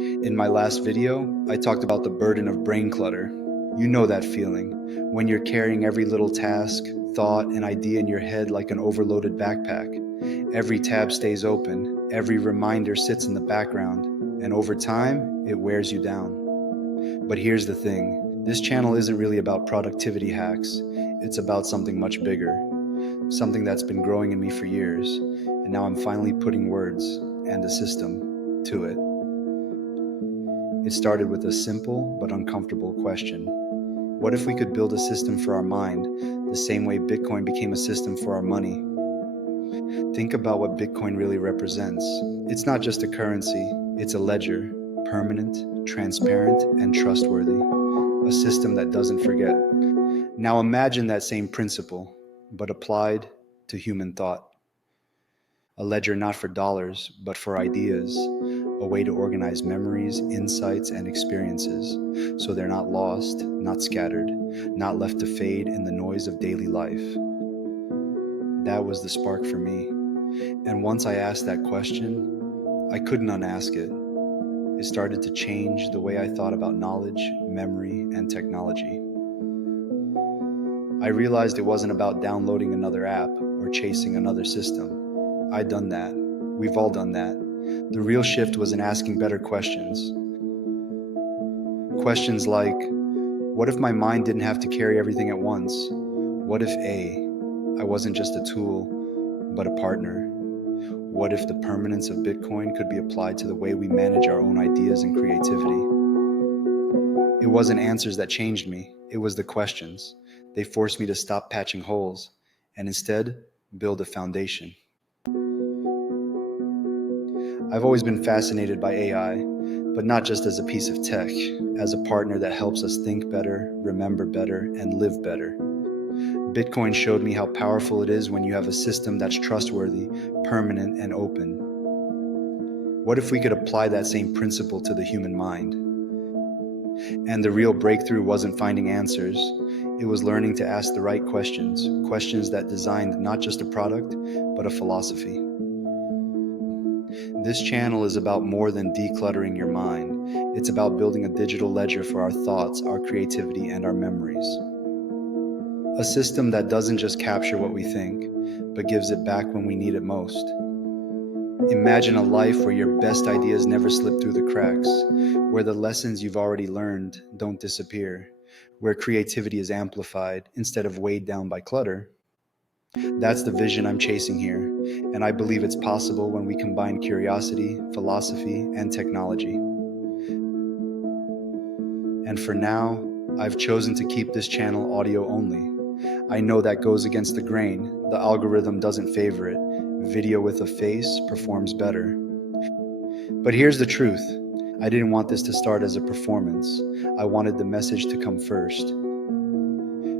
In my last video, I talked about the burden of brain clutter. You know that feeling, when you're carrying every little task, thought, and idea in your head like an overloaded backpack. Every tab stays open, every reminder sits in the background, and over time, it wears you down. But here's the thing, this channel isn't really about productivity hacks, it's about something much bigger. Something that's been growing in me for years, and now I'm finally putting words and a system to it. It started with a simple but uncomfortable question. What if we could build a system for our mind the same way Bitcoin became a system for our money? Think about what Bitcoin really represents. It's not just a currency, it's a ledger, permanent, transparent, and trustworthy. A system that doesn't forget. Now imagine that same principle, but applied to human thought. A ledger not for dollars, but for ideas. A way to organize memories, insights, and experiences, so they're not lost, not scattered, not left to fade in the noise of daily life. That was the spark for me. And once I asked that question, I couldn't unask it. It started to change the way I thought about knowledge, memory, and technology. I realized it wasn't about downloading another app or chasing another system. I'd done that. We've all done that. The real shift was in asking better questions. Questions like, what if my mind didn't have to carry everything at once? What if I wasn't just a tool, but a partner? What if the permanence of Bitcoin could be applied to the way we manage our own ideas and creativity? It wasn't answers that changed me, it was the questions. They forced me to stop patching holes and instead build a foundation. I've always been fascinated by AI, but not just as a piece of tech, as a partner that helps us think better, remember better, and live better. Bitcoin showed me how powerful it is when you have a system that's trustworthy, permanent, and open. What if we could apply that same principle to the human mind? And the real breakthrough wasn't finding answers, it was learning to ask the right questions, questions that designed not just a product, but a philosophy. This channel is about more than decluttering your mind. It's about building a digital ledger for our thoughts, our creativity, and our memories. A system that doesn't just capture what we think, but gives it back when we need it most. Imagine a life where your best ideas never slip through the cracks, where the lessons you've already learned don't disappear, where creativity is amplified instead of weighed down by clutter. That's the vision I'm chasing here, and I believe it's possible when we combine curiosity, philosophy, and technology. And for now, I've chosen to keep this channel audio only. I know that goes against the grain. The algorithm doesn't favor it. Video with a face performs better. But here's the truth. I didn't want this to start as a performance. I wanted the message to come first.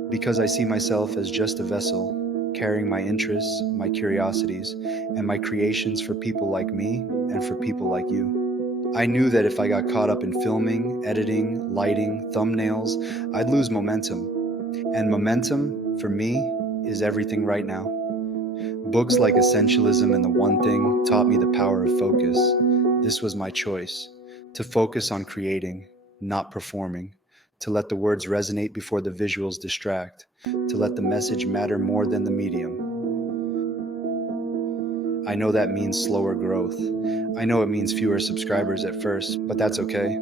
Because I see myself as just a vessel, carrying my interests, my curiosities, and my creations for people like me and for people like you. I knew that if I got caught up in filming, editing, lighting, thumbnails, I'd lose momentum. And momentum, for me, is everything right now. Books like Essentialism and The One Thing taught me the power of focus. This was my choice, to focus on creating, not performing, to let the words resonate before the visuals distract, to let the message matter more than the medium. I know that means slower growth. I know it means fewer subscribers at first, but that's okay.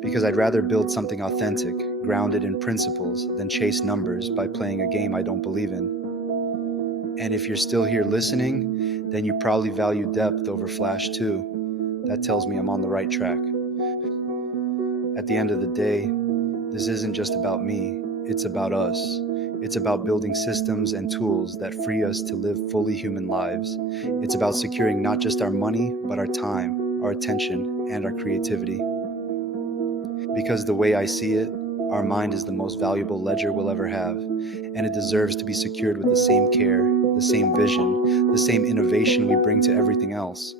Because I'd rather build something authentic, grounded in principles, than chase numbers by playing a game I don't believe in. And if you're still here listening, then you probably value depth over flash too. That tells me I'm on the right track. At the end of the day, this isn't just about me, it's about us. It's about building systems and tools that free us to live fully human lives. It's about securing not just our money, but our time, our attention, and our creativity. Because the way I see it, our mind is the most valuable ledger we'll ever have, and it deserves to be secured with the same care, the same vision, the same innovation we bring to everything else.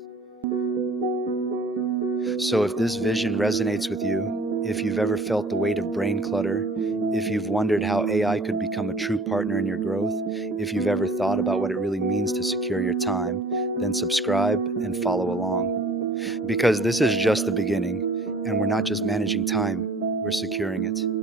So if this vision resonates with you, if you've ever felt the weight of brain clutter, if you've wondered how AI could become a true partner in your growth, if you've ever thought about what it really means to secure your time, then subscribe and follow along. Because this is just the beginning, And we're not just managing time, we're securing it.